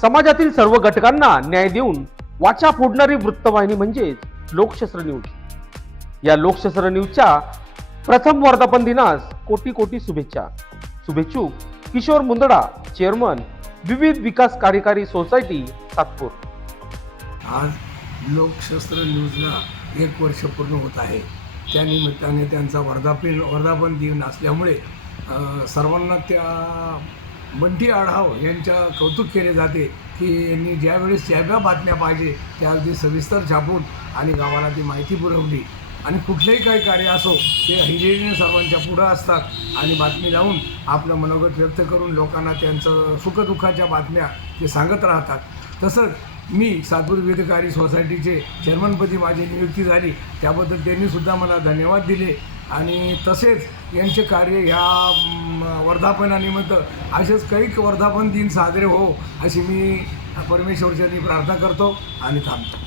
समाजातील सर्व घटकांना न्याय देऊन वाचा फोडणारी वृत्तवाहिनी म्हणजेच लोकशास्त्र न्यूज। या लोकशास्त्र न्यूजच्या प्रथम वर्धापन दिनास कोटी कोटी शुभेच्छा। शुभेच्छुक किशोर मुंदडा, चेअरमन, विविध विकास कार्यकारी सोसायटी, सातपूर। आज लोकशास्त्र न्यूजला 1 वर्ष पूर्ण होत आहे। त्यानिमित्ताने त्यांचा वर्धापन दिन असल्यामुळे सर्वांना त्या बंटी आढाव यांच्या कौतुक केले जाते की यांनी ज्यावेळेस ज्या बातम्या पाहिजे त्या अगदी सविस्तर छापून आणि गावाला ती माहिती पुरवली। आणि कुठलेही काही कार्य असो ते हिरिरीने सर्वांच्या पुढं असतात आणि बातमी लावून आपलं मनोगत व्यक्त करून लोकांना त्यांचं सुखदुःखाच्या बातम्या ते सांगत राहतात। तसंच मी सातपूर विविध कार्य सोसायटीचे चेअरमनपदी माझी नियुक्ती झाली, त्याबद्दल त्यांनीसुद्धा मला धन्यवाद दिले। आणि तसेच यांचे कार्य ह्या वर्धापनानिमित्त असेच काही वर्धापन दिन साजरे हो अशी मी परमेश्वरचरणी प्रार्थना करतो आणि थांबतो।